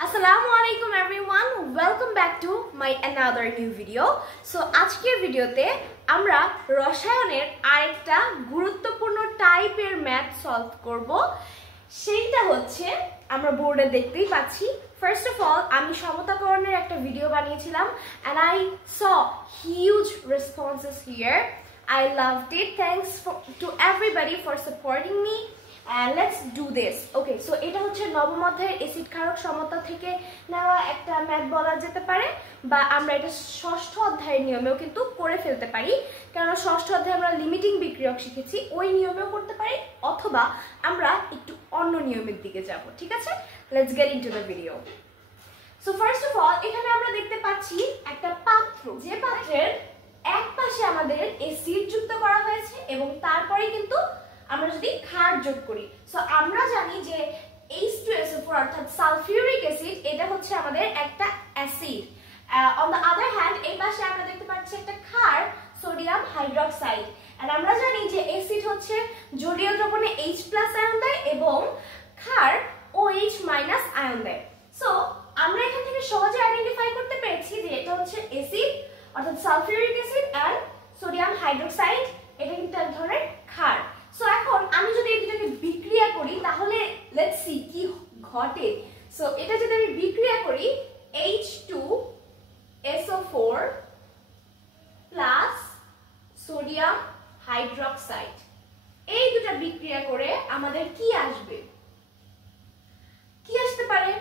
Assalamualaikum everyone, welcome back to my another new video. So আজকের ভিডিওতে আমরা রসায়নের আরেকটা গুরুত্বপূর্ণ টাইপের ম্যাথ সলভ করব। সেইটা হচ্ছে আমরা বোর্ডে দেখতেই পাচ্ছি। First of all, আমি সমতাকরণের একটা ভিডিও বানিয়েছিলাম and I saw huge responses here. I loved it. Thanks to everybody for supporting me. And let's do this. Okay, so এটা হচ্ছে নবম অধ্যায়ের এসিড ক্ষারক সমতা থেকে নেওয়া একটা ম্যাথ বলা যেতে পারে, বা আমরা এটা ষষ্ঠ অধ্যায়ের নিয়মেও কিন্তু করে ফেলতে পারি, কারণ ষষ্ঠ অধ্যায়ে আমরা লিমিটিং বিক্রিয়ক শিখেছি, ওই নিয়মেও করতে পারি, অথবা আমরা একটু অন্য নিয়মের দিকে যাব। ঠিক আছে, let's get into the video. So first of all এখানে আমরা দেখতে পাচ্ছি একটা পাত্র, যে পাত্রের এক পাশে আমাদের এসিড যুক্ত করা হয়েছে এবং তারপরে কিন্তু আমরা যদি ক্ষার যোগ করি, সো আমরা জানি যে H2SO4 অর্থাৎ সালফিউরিক অ্যাসিড, এটা হচ্ছে আমাদের একটা acid. On the other hand এই পাশে আমরা দেখতে পাচ্ছি একটা ক্ষার, সোডিয়াম হাইড্রক্সাইড। এন্ড আমরা জানি যে অ্যাসিড হচ্ছে জলীয় দ্রবণে H+ আয়ন দেয় এবং ক্ষার OH- আয়ন দেয়। সো আমরা এখান থেকে সহজে আইডেন্টিফাই করতে পেরেছি যে এটা হচ্ছে অ্যাসিড অর্থাৎ sulphuric acid and sodium hydroxide, এটা কিন্তু এক ধরনের ক্ষার। সো এখন আমি যদি এই দুটোকে বিক্রিয়া করি তাহলে লেটস সি কি ঘটে। সো এটা যদি আমি বিক্রিয়া করি H2SO4 প্লাস সোডিয়াম হাইড্রক্সাইড, এই দুটো বিক্রিয়া করে আমাদের কি আসবে, কি আসতে পারে?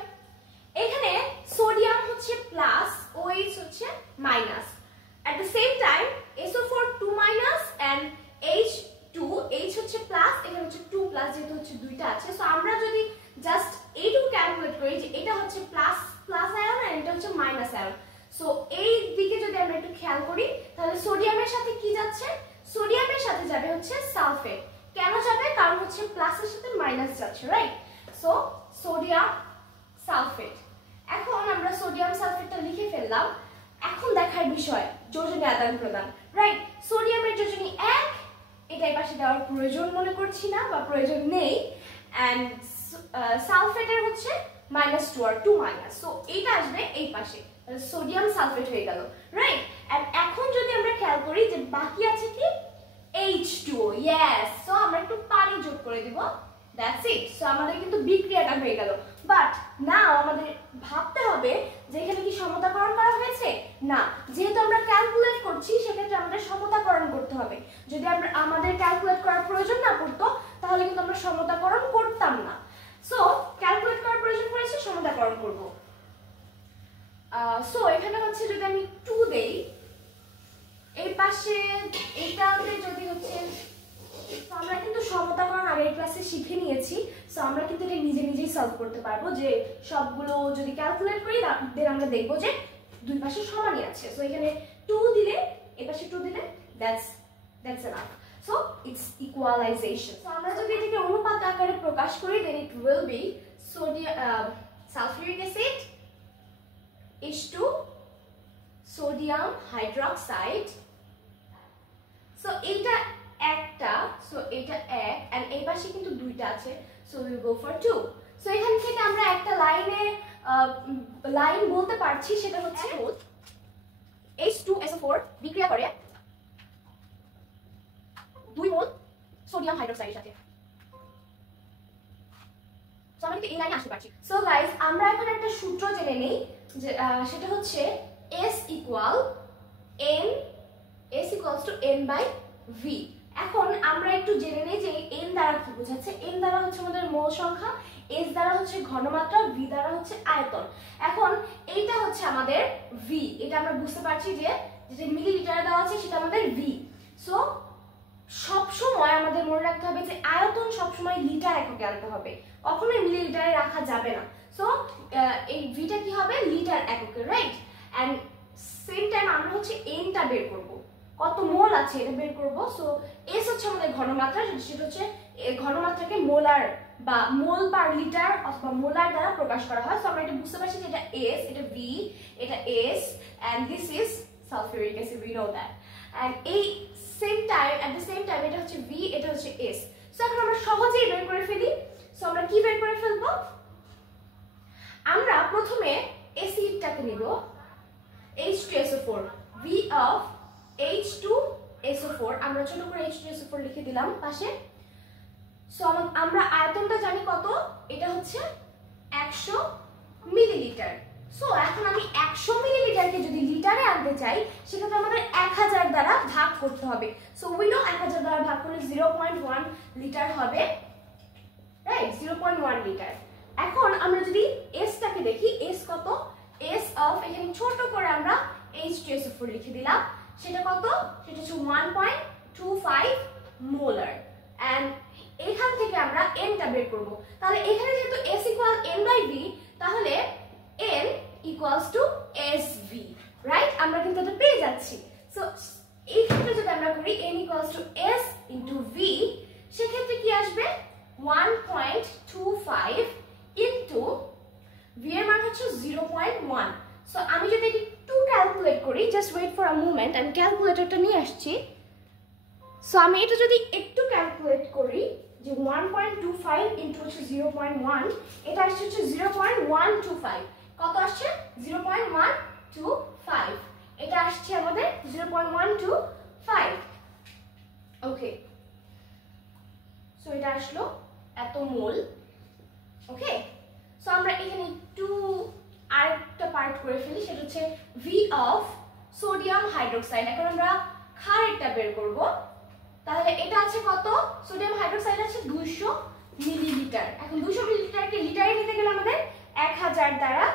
এখানে সোডিয়াম হচ্ছে প্লাস, OH হচ্ছে minus. At the same time SO4 2 minus and H হচ্ছে প্লাস, এখানে হচ্ছে 2 প্লাস, যেহেতু হচ্ছে দুইটা আছে। সো আমরা যদি জাস্ট এইটুকু ক্যালকুলেট করি যে এটা হচ্ছে প্লাস প্লাস আয়ন আর এটা হচ্ছে মাইনাস আয়ন, সো এই দিকে যদি আমরা একটু খেয়াল করি তাহলে সোডিয়ামের সাথে কি যাচ্ছে? সোডিয়ামের সাথে যাবে হচ্ছে সালফেট। কেন যাবে? কারণ হচ্ছে প্লাসের সাথে মাইনাস যাচ্ছে, রাইট? So sodium sulphate. এখন আমরা সোডিয়াম সালফেটটা লিখে ফেললাম। এখন দেখার বিষয় যোজনী আদান প্রদান, রাইট? সোডিয়ামের যোজনী 1, এটা এই পাশে দেওয়ার প্রয়োজন মনে করছি না বা প্রয়োজন নেই, এন্ড সালফেটের হচ্ছে -2 আর 2 মাইনাস, সো এইটা আসবে এই পাশে, তাহলে সোডিয়াম সালফেট হয়ে গেল, রাইট? এন্ড এখন যদি আমরা খেয়াল করি যে বাকি আছে কি H2O, ইয়েস। সো আমরা একটু পানি যোগ করে দিব, দ্যাটস ইট। সো আমাদের কিন্তু বিক্রিয়াটা হয়ে গেল। বাট নাও আমাদের ভাবতে হবে যে এখানে কি সমতাকরণ করা হয়েছে? না, যেহেতু আমরা ক্যালকুলেট করছি সেক্ষেত্রে আমাদের সমতাকরণ করতে হবে। যদি আমাদের ক্যালকুলেট করার প্রয়োজন না পড়তো তাহলে কিন্তু আমরা সমতাকরণ করতাম না। সো ক্যালকুলেট করার প্রয়োজন পড়েছে, সমতাকরণ করব। সো এখানে হচ্ছে যদি আমি 2 দেই, এই পাশে এইটাতে যদি হচ্ছে, আমরা কিন্তু সমতাকরণ আগের ক্লাসে শিখে নিয়েছি, সো আমরা কিন্তু এটা নিজে নিজেই সলভ করতে পারবো। যে সবগুলো যদি ক্যালকুলেট করি দেন আমরা দেখবো যে দুই পাশে সমানই আছে। সো এখানে 2 দিলে, এই পাশে 2 দিলে that's enough. So it's equalisation. So আমরা যদি এটাকে অনুপাত আকারে প্রকাশ করি then it will be sodium sulphuric acid H2 sodium hydroxide. So এটা একটা, সো এটা 1 এন্ড এই পাশে কিন্তু দুইটা আছে, so we will go for 2। So এখান থেকে আমরা একটা লাইন বলতে পারছি, সেটা হচ্ছে H2SO4 বিক্রিয়া করে 2 মোল সোডিয়াম হাইড্রোক্সাইডের সাথে। সো আমরা কিন্তু এই লাইনে আসতে পারছি। সো গাইস, আমরা এখন একটা সূত্র জেনে নেই, যে সেটা হচ্ছে S equals to N/V। এখন আমরা একটু জেনে নেই যে N দ্বারা কি বোঝাচ্ছে। N দ্বারা হচ্ছে আমাদের মোল সংখ্যা, S দ্বারা হচ্ছে ঘনমাত্রা, V দ্বারা হচ্ছে আয়তন। এখন এইটা হচ্ছে আমাদের V, এটা আমরা বুঝতে পারছি যে যেটা মিলিলিটারে দেওয়া আছে সেটা আমাদের V। সো সব সময় আমাদের মনে রাখতে হবে যে আয়তন সব সময় লিটার এককে আনতে হবে, কখনোই মিলিলিটারে রাখা যাবে না। সো এই Vটা কি হবে? লিটার এককে, রাইট? এন্ড সেম টাইম আমরা হচ্ছে N টা বের করব, কত মোল আছে এটা বের করব। সো S হচ্ছে আমাদের ঘনমাত্রা, সেটা হচ্ছে ঘনমাত্রাকে মোলার বা মোল পার লিটার অথবা মোলার দ্বারা প্রকাশ করা হয়। সো আমরা এটা বুঝতে পারছি যে এটা S, এটা V, এটা S, and this is sulfuric acid, we know that. And এই at the same time এটা হচ্ছে V, এটা হচ্ছে S। সো এখন আমরা সহজেই বের করে ফেলি। সো আমরা কি বের করে ফেলবো? আমরা প্রথমে অ্যাসিডটাকে নিব H2SO4 V of H2SO4 আমরা ছোট করে H2SO4 লিখে দিলাম পাশে। সো আমরা আয়তনটা জানি কত, এটা হচ্ছে 100 মিলিলিটার। সো এখন আমি 100 মিলিলিটারকে যদি লিটারে আনতে চাই সেক্ষেত্রে আমাদের 1000 দ্বারা ভাগ করতে হবে। সো উই নো 1000 দ্বারা ভাগ করলে 0.1 লিটার হবে, রাইট? 0.1 লিটার। এখন আমরা যদি S টাকে দেখি, S কত? S অফ এখানে ছোট করে আমরা H2SO4 লিখে দিলাম, সেটা কত? সেটা হচ্ছে 1.25 মোলার। এন্ড এখান থেকে আমরা n টা বের করব। তাহলে এখানে যেহেতু S ইকুয়াল n/v, তাহলে n equals to SV, right? আমরা কিন্তু এটা পেয়ে যাচ্ছি। সো এই ক্ষেত্রে যদি আমরা করি n equals to S into v, সেক্ষেত্রে কি আসবে? 1.25 ইনটু v এর মান হচ্ছে 0.1। সো আমি যদি একটু ক্যালকুলেট করি, just wait for a moment, আমি ক্যালকুলেটরটা নিয়ে আসছি। সো আমি এটা যদি একটু ক্যালকুলেট করি যে 1.25 ইনটু হচ্ছে 0.1, এটা আসছে হচ্ছে 0.125। কত আসছে? 0.125। এটা আসছে আমাদের 0.125। ওকে, সো এটা আসলো এত মোল। ওকে, সো আমরা এখানে একটু আরেকটা পার্ট করে ফেলি, সেটা হচ্ছে V অফ সোডিয়াম হাইড্রোক্সাইড। এখন আমরা ক্ষারেরটা বের করব। তাহলে এটা আছে কত? সোডিয়াম হাইড্রোক্সাইড আছে 200 মিলিলিটার। এখন 200 মিলিলিটারকে লিটারে নিতে গেলে আমাদের 1000 দ্বারা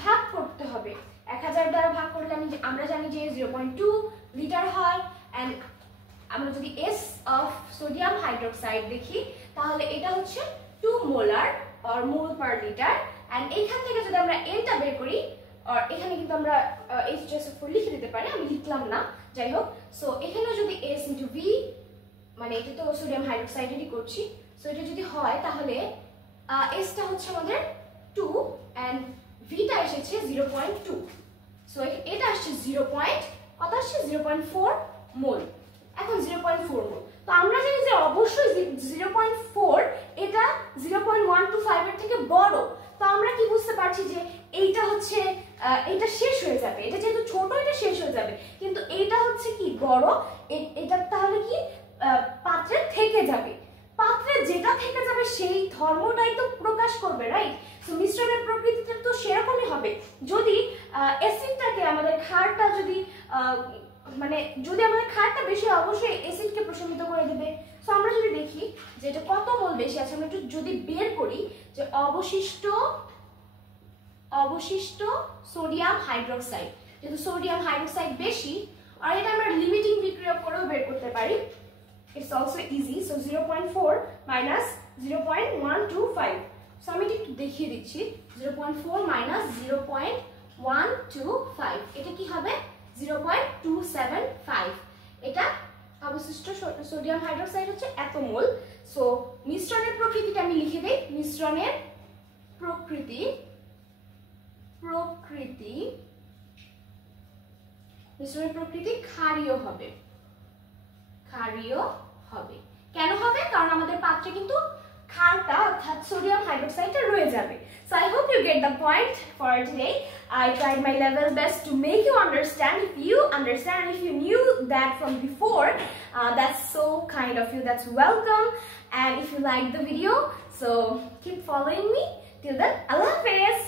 ভাগ করতে হবে। 1000 দ্বারা ভাগ করলে আমরা জানি যে 0.2 লিটার হয়। এন্ড আমরা যদি S অফ সোডিয়াম হাইড্রোক্সাইড দেখি, তাহলে এটা হচ্ছে 2 molar or mole per litre. And এইখান থেকে যদি আমরা n টা বের করি, আর এখানে কিন্তু আমরা H2SO4 লিখে দিতে পারি, আমি লিখলাম না, যাই হোক। সো এখানে যদি S ইনটু V, মানে এটা তো সোডিয়াম হাইড্রোক্সাইডেরই করছি, সো এটা যদি হয় তাহলে S টা হচ্ছে আমাদের 2 এন্ড V টা এসেছে 0.2। সো এটা আসছে কত আসছে? 0.4 মোল। এখন 0.4 মোল, তো আমরা জানি যে অবশ্যই 0.4 এটা 0.125 এর থেকে বড়। তো আমরা কি বুঝতে পারছি যে এইটা হচ্ছে এটা শেষ হয়ে যাবে, এটা যেহেতু ছোট এটা শেষ হয়ে যাবে, কিন্তু এইটা হচ্ছে কি বড়, এটা তাহলে কি পাত্রে থেকে যাবে। পাত্রে যেটা থেকে যাবে সেই ধর্মটাই তো প্রকাশ করবে, রাইট? সো মিশ্রণের প্রকৃতিটা তো সেরকমই হবে। যদি অ্যাসিডটাকে আমাদের ক্ষারটা যদি যদি আমাদের ক্ষারটা বেশি, অবশ্যই অ্যাসিডকে প্রশমিত করে দেবে। সো আমরা যদি দেখি যে এটা কত মোল বেশি আছে, আমরা একটু যদি বের করি যে অবশিষ্ট সোডিয়াম হাইড্রোক্সাইড, যেহেতু সোডিয়াম হাইড্রোক্সাইড বেশি, আর এটা আমরা লিমিটিং বিক্রিয়ক করেও বের করতে পারি। It's also easy. So 0.4 minus 0.125. So আমি একটু দেখিয়ে দিচ্ছি। 0.4 minus 0.125, এটা কি হবে? 0.275। এটা অবশিষ্ট সোডিয়াম হাইড্রোক্সাইড হচ্ছে এত মোল। সো মিশ্রণের প্রকৃতিটা আমি লিখে দেই। মিশ্রণের প্রকৃতি ক্ষারীয় হবে। কেন হবে? কারণ আমাদের পাত্রে কিন্তু ক্ষারটা অর্থাৎ সোডিয়াম হাইড্রোক্সাইডটা রয়ে যাবে। So I hope you get the point for today. I tried my level best to make you understand. If you understand, if you knew that from before, that's so kind of you, that's welcome. And if you liked the video, so keep following me. Till then, Allah Hafiz.